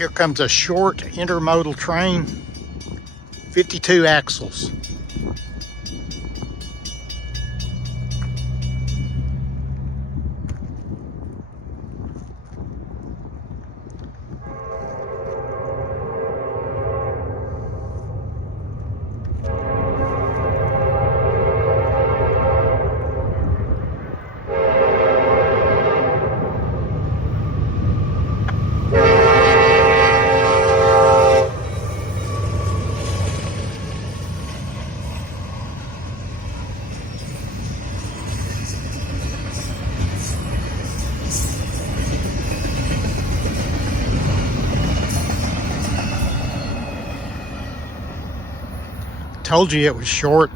Here comes a short intermodal train, 52 axles. Told you it was short.